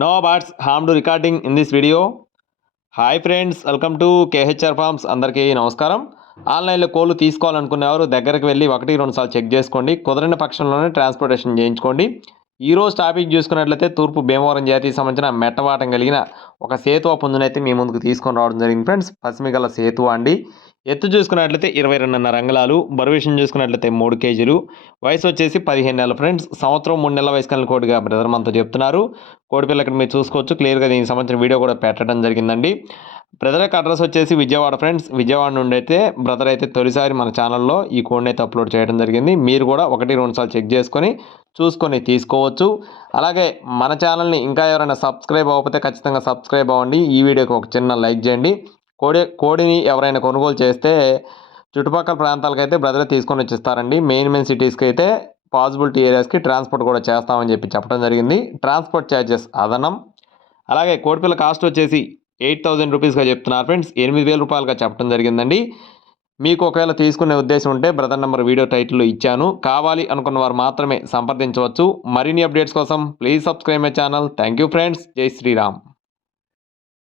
No birds harmed recording in this video. Hi friends, welcome to KHR forms. అందరికీ నమస్కారం. ఆన్లైన్లో కోళ్ళు తీసుకోవాలనుకునేవారు దగ్గరికి వెళ్ళి 1-2 సార్లు చెక్ చేసుకోండి. కుదరని పక్షంలోనే ట్రాన్స్పోర్టేషన్ చేయించుకోండి. ఈరోజు టాపిక్ చూసుకున్నట్లయితే తూర్పు భీమవరం జాతికి సంబంధించిన మెట్టవాటం కలిగిన ఒక సేతువ పుంజునైతే మీ ముందుకు తీసుకొని రావడం జరిగింది ఫ్రెండ్స్. పసిమిగల సేతువ అండి. ఎత్తు చూసుకున్నట్లయితే 22.5 అంగుళాలు, బరువు విషయం చూసుకున్నట్లయితే 3 కేజీలు, వయసు వచ్చేసి 15 నెలలు ఫ్రెండ్స్. సంవత్సరం 3 నెలల వయసు కలిగిన కోడిగా బ్రదర్ మనతో చెప్తున్నారు. కోడిపిల్ల ఇక్కడ మీరు చూసుకోవచ్చు, క్లియర్గా దీనికి సంబంధించిన వీడియో కూడా పెట్టడం జరిగిందండి. బ్రదర్ యొక్క అడ్రస్ వచ్చేసి విజయవాడ ఫ్రెండ్స్. విజయవాడ నుండి అయితే బ్రదర్ అయితే తొలిసారి మన ఛానల్లో ఈ కోడ్ని అయితే అప్లోడ్ చేయడం జరిగింది. మీరు కూడా 1-2 సార్లు చెక్ చేసుకొని చూసుకొని తీసుకోవచ్చు. అలాగే మన ఛానల్ని ఇంకా ఎవరైనా సబ్స్క్రైబ్ అవ్వకపోతే ఖచ్చితంగా సబ్స్క్రైబ్ అవ్వండి. ఈ వీడియోకి ఒక చిన్న లైక్ చేయండి. కోడిని ఎవరైనా కొనుగోలు చేస్తే చుట్టుపక్కల ప్రాంతాలకైతే బ్రదర్ తీసుకొని వచ్చిస్తారండి. మెయిన్ సిటీస్కి అయితే పాసిబిలిటీ ఏరియాస్కి ట్రాన్స్పోర్ట్ కూడా చేస్తామని చెప్పడం జరిగింది. ట్రాన్స్పోర్ట్ ఛార్జెస్ అదనం. అలాగే కోడిపిల్ల కాస్ట్ వచ్చేసి 8,000 రూపీస్గా చెప్తున్నారు ఫ్రెండ్స్. 8,000 రూపాయలుగా చెప్పడం జరిగిందండి. మీకు ఒకవేళ తీసుకునే ఉద్దేశం ఉంటే బ్రదర్ నెంబర్ వీడియో టైటిల్లో ఇచ్చాను. కావాలి అనుకున్న వారు మాత్రమే సంప్రదించవచ్చు. మరిన్ని అప్డేట్స్ కోసం please subscribe my channel. Thank you friends. జై శ్రీరామ్.